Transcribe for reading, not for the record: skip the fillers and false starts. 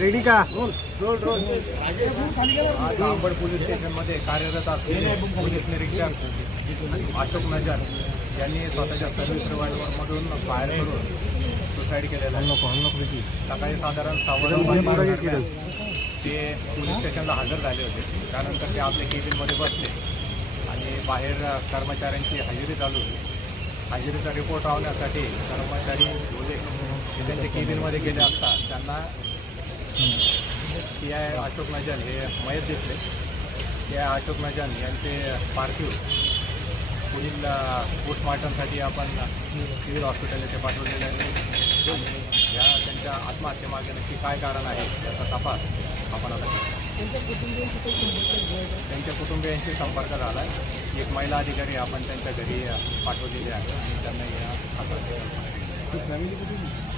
Ready का? आज Ambad police स्टेशनमध्ये कार्यरत असलेले पोलीस निरीक्षक अशोक नजर यांनी स्वतःच्या सर्व्हिस रिव्हॉल्व्हरमधून फायर करून सुसाईड केलेलं आहे. सकाळी साधारण 7:15 ते पोलीस स्टेशनला हजर झाले होते. त्यानंतर ते आपल्या केबिनमध्ये बसले आणि बाहेर कर्मचाऱ्यांची हजेरी चालू होती. हजेरीचा रिपोर्ट लावण्यासाठी कर्मचारी होते ते त्यांच्या केबिनमध्ये गेले असता त्यांना PI अशोक नजन हे मयत दिसले. PI अशोक नजन यांचे पार्थिव पुढील पोस्टमॉर्टमसाठी आपण सिव्हिल हॉस्पिटल येथे पाठवलेले आहे. या त्यांच्या आत्महत्येमागे नक्की काय कारण आहे याचा तपास आपण आता करतो. त्यांच्या कुटुंबियांशी संपर्क झाला आहे. एक महिला अधिकारी आपण त्यांच्या घरी पाठवलेली आहे आणि त्यांना या